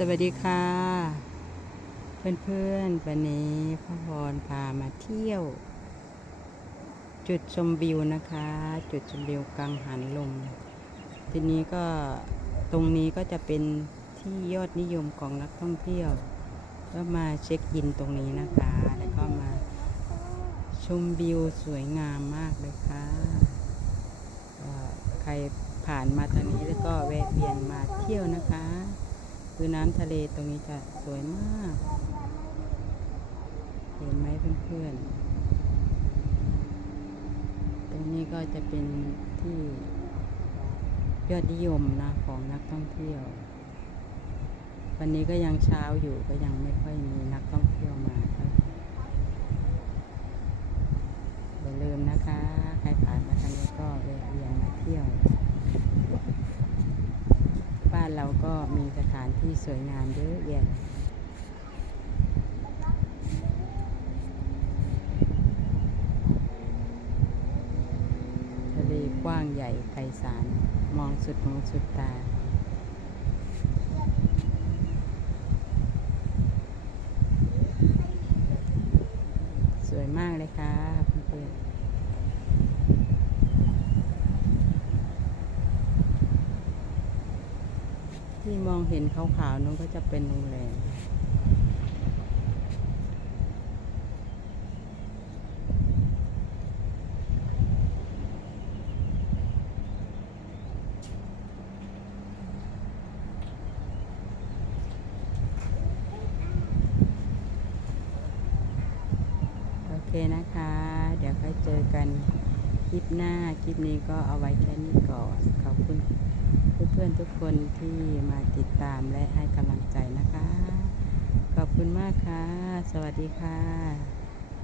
สวัสดีค่ะ เพื่อนๆ วันนี้พ่อพรพามาเที่ยว จุดชมวิวนะคะ จุดชมวิวกังหันลม ทีนี้ก็ตรงนี้ก็จะเป็นที่ยอดนิยมของนักท่องเที่ยว ก็มาเช็คอินตรงนี้นะคะ แล้วก็มาชมวิวสวยงามมากเลยค่ะ ใครผ่านมาทางนี้แล้วก็แวะเวียนมาเที่ยวนะคะ คือน้ำทะเลตรงนี้จะสวยมาก เห็นไหมเพื่อนๆ ตรงนี้ก็จะเป็นที่ยอดนิยมนะของนักท่องเที่ยว วันนี้ก็ยังเช้าอยู่ก็ยังไม่ค่อยมีนักท่องเที่ยวมาเท่าไหร่อย่าลืมนะคะ ใครผ่านมาทางนี้ก็แวะเวียนมาเที่ยวานเราก็มีสถานที่สวยงามเยอะแยะทะเลกว้างใหญ่ไพศาลมองสุดหูสุดตาสวยมากเลยค่ะเพื่อน ที่มองเห็นขาวๆนู้นก็จะเป็นโรงแรมโอเคนะคะ เดี๋ยวค่อยเจอกัน คลิปหน้า คลิปนี้ก็เอาไว้แค่นี้ก่อน ขอบคุณเพื่อนๆทุกคนที่มาติดตามและให้กำลังใจนะคะ ขอบคุณมากค่ะ สวัสดีค่ะ